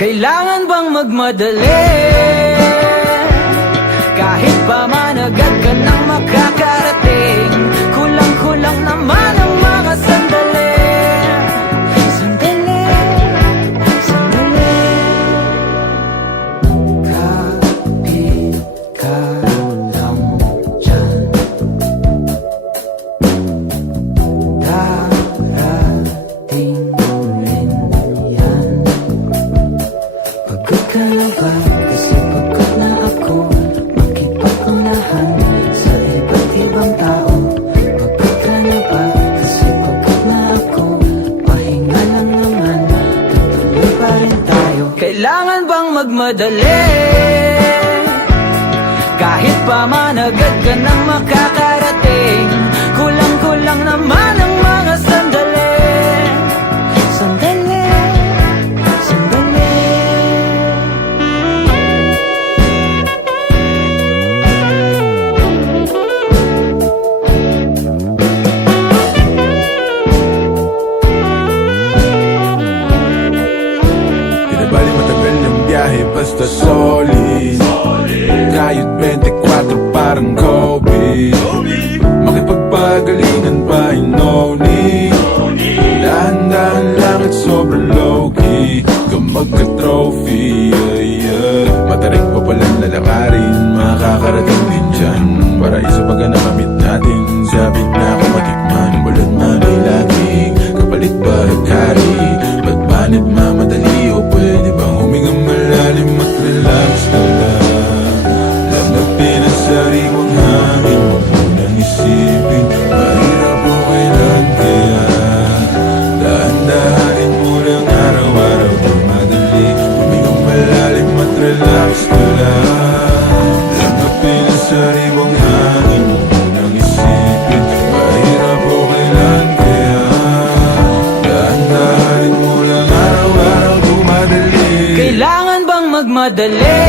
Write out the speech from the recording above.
Kailangan bang magmadali? Kahit pa man agad ka nang makakarating, kulang-kulang naman ang mga sandali. Sandali, sandali. Kapit ka lang dyan, darating rin yan. Pagod ka na ba? Kasi pagod na ako. Makipag-unahan sa iba't ibang tao. Pagod ka na ba? Kasi pagod na ako. Pahinga lang naman, tutuloy pa rin tayo. Kailangan bang magmadali? Kahit pa man agad ka nang makakarating, kulang-kulang naman ang mga sandali. Sandali, sandali. Di na bali matagal ng biyahe, basta solid. Kahit 24 parang Kobe. Makipagpagalingan pa, no need. Dahan-dahan lang at sobrang low-key. Gamag ka trophy, matarik pa palang lalakarin. Makakarating din dyan. Paraiso pagka nakamit natin. Sabit na ako matikman. Bulan man ay laging kapalit ba hari? Ba't banid mamadali? O pwede bang huminga malalim at relax ka lang? Lamapin ang sariwang hangin. Huwag mo nang isipin mahirap o kailan kaya. Dahan-dahanin mo lang araw-araw na madali. Huminga malalim at relax ka lang. Lamapin ang sariwang hangin. Huwag mo nang isipin mahirap o kailan kaya. Dahan-dahanin mo lang araw-araw na madali. Kailangan bang magmadali?